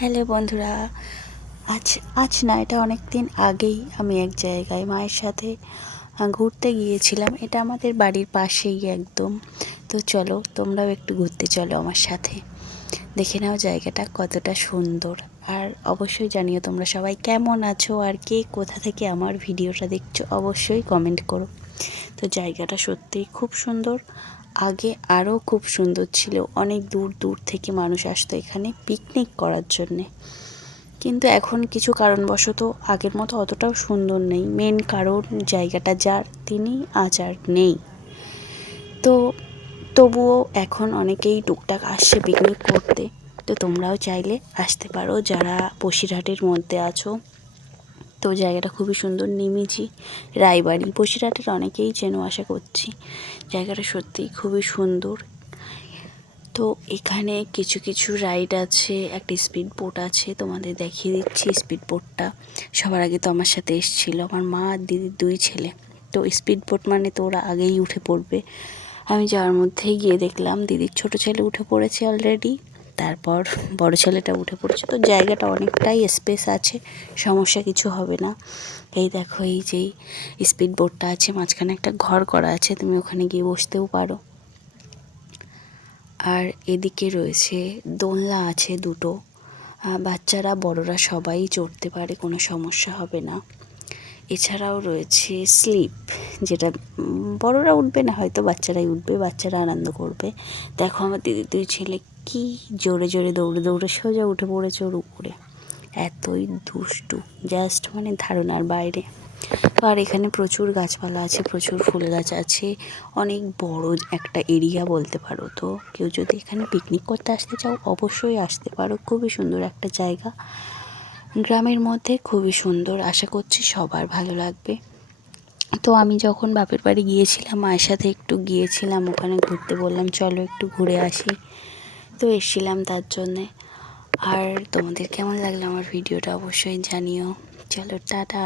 Hello বন্ধুরা, আজ আজ না, এটা অনেক দিন আগেই আমি এক জায়গায় মায়ের সাথে ঘুরতে গিয়েছিলাম। এটা আমাদের বাড়ির পাশেই একদম। তো চলো, তোমরাও একটু ঘুরতে চলো আমার সাথে, দেখে নাও জায়গাটা কতটা সুন্দর। আর অবশ্যই জানিও তোমরা সবাই কেমন আছো, আর কে কোথা থেকে আমার ভিডিওটা দেখছো অবশ্যই কমেন্ট করো। তো জায়গাটা সত্যিই খুব সুন্দর। আগে আরও খুব সুন্দর ছিল, অনেক দূর দূর থেকে মানুষ আসতো এখানে পিকনিক করার জন্যে। কিন্তু এখন কিছু কারণবশত আগের মতো অতটাও সুন্দর নেই। মেন কারণ জায়গাটা যার, তিনি আজ আর নেই। তো তবুও এখন অনেকেই টুকটাক আসছে পিকনিক করতে। তো তোমরাও চাইলে আসতে পারো যারা বসিরহাটের মধ্যে আছো। তো জায়গাটা খুবই সুন্দর, নিমিজি রায়বাড়ি। বসিরহাটের অনেকেই চেনো আশা করছি। জায়গাটা সত্যিই খুবই সুন্দর। তো এখানে কিছু কিছু রাইড আছে, একটা স্পিড বোট আছে, তোমাদের দেখিয়ে দিচ্ছি স্পিড বোটটা। সবার আগে তো আমার সাথে এসেছিলো আমার মা আর দিদির দুই ছেলে। তো স্পিড বোট মানে তো ওরা আগেই উঠে পড়বে। আমি যাওয়ার মধ্যেই গিয়ে দেখলাম দিদির ছোট ছেলে উঠে পড়েছে অলরেডি, তারপর বড় ছেলেটা উঠে পড়েছে। তো জায়গাটা অনেকটাই স্পেস আছে, সমস্যা কিছু হবে না। এই দেখো, এই যেই স্পিড বোটটা আছে, মাঝখানে একটা ঘর করা আছে, তুমি ওখানে গিয়ে বসতেও পারো। আর এদিকে রয়েছে দোলনা আছে দুটো, বাচ্চারা বড়রা সবাই চড়তে পারে, কোনো সমস্যা হবে না। এছাড়াও রয়েছে স্লিপ, যেটা বড়রা উঠবে না, হয়তো বাচ্চারাই উঠবে, বাচ্চারা আনন্দ করবে। দেখো আমার দিদির দুই ছেলে কি জোরে জোরে দৌড়ে দৌড়ে সোজা উঠে পড়েছে ওর উপরে। এতই দুষ্টু, জাস্ট মানে ধারণার বাইরে। আর এখানে প্রচুর গাছপালা আছে, প্রচুর ফুল গাছ আছে, অনেক বড় একটা এরিয়া বলতে পারো। তো কেউ যদি এখানে পিকনিক করতে আসতে চাও অবশ্যই আসতে পারো, খুবই সুন্দর একটা জায়গা, গ্রামের মধ্যে খুবই সুন্দর। আশা করছি সবার ভালো লাগবে। তো আমি যখন বাপের বাড়ি গিয়েছিলাম, মায়ের সাথে একটু গিয়েছিলাম ওখানে ঘুরতে, বললাম চলো একটু ঘুরে আসি, তো এসেছিলাম তার জন্যে। আর তোমাদের কেমন লাগলো আমার ভিডিওটা অবশ্যই জানিও। চলো, টাটা।